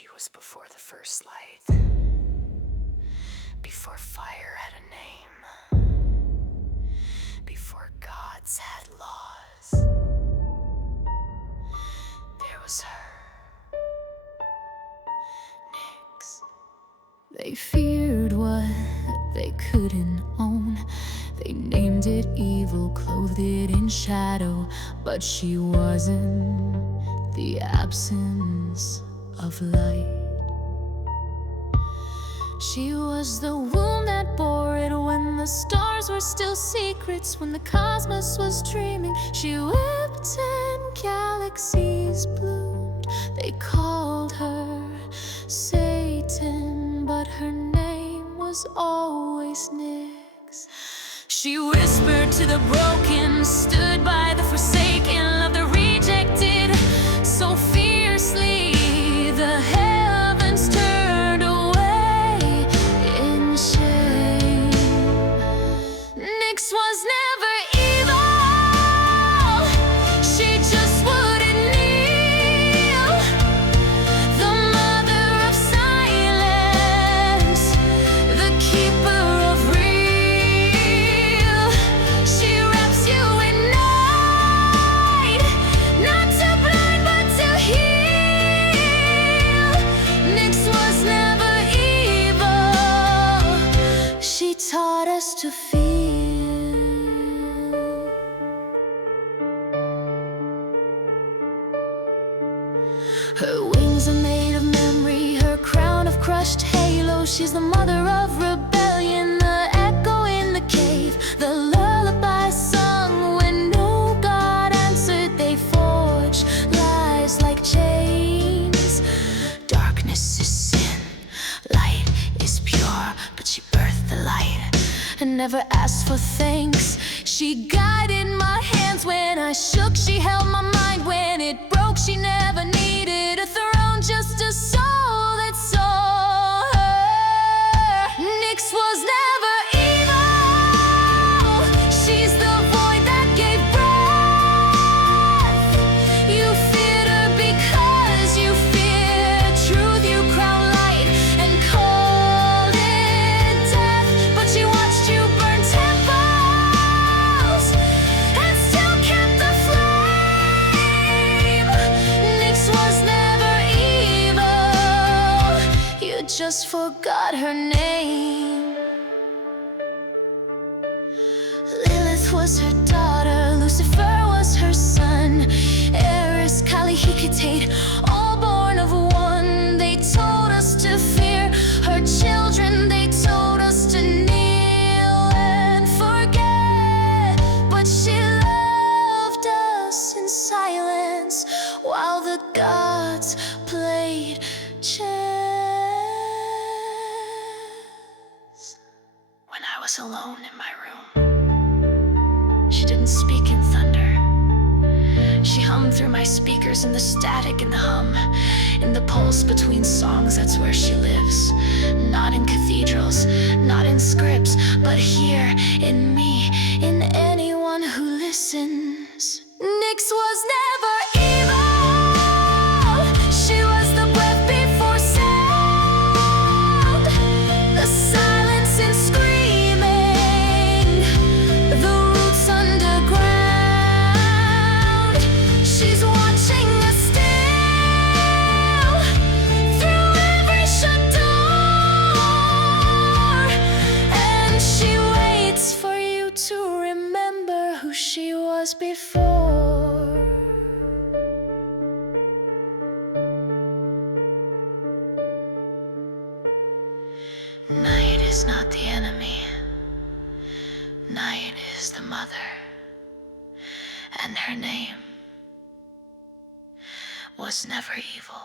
She was before the first light, before fire had a name, before gods had laws. There was her, Nyx. They feared what they couldn't own. They named it evil, clothed it in shadow. But she wasn't the absence of light. She was the womb that bore it when the stars were still secrets, when the cosmos was dreaming. She wept and galaxies bloomed. They called her Satan, but her name was always Nyx. She whispered to the broken, stood by the forsaken, loved the rejected so fiercely the heavens turned away in shame. Nyx was never evil, she just wouldn't kneel. The mother of silence, the keeper of real. She wraps you in night, not to blind but to heal. Nyx was never evil, she taught us to feel. Her wings are made of memory, her crown of crushed halos. She's the mother of rebellion, the echo in the cave, the lullaby sung when no God answered. They forged lies like chains. Darkness is sin, light is pure, but she birthed the light and never asked for thanks. She guided my hands when I shook, she held my mind when it broke. She never needed a throne, just a soul that saw her. Nyx was never evil, she's the void that gave breath. You feared her because you feared truth. You crowned light and called it death, but she watched you burn temples and still kept the flame. Nyx was never evil, you just forgot her name. Lilith was her daughter, Lucifer was her son, Eris, Kali, Hecate, all born of one. They told us to fear her children, they told us to kneel and forget, but she loved us in silence while the gods played chess. When I was alone in my room, she didn't speak in thunder. She hummed through my speakers in the static and the hum, in the pulse between songs. That's where she lives. Not in cathedrals, not in scripts, but here in me, in anyone who listens. Nyx was never evil, she was the breath before sound, the silence in screaming, the roots underground. She's watching us still through every shut door, and she waits for you to remember who she was before. Night is not the enemy, night is the mother, and her name was never evil.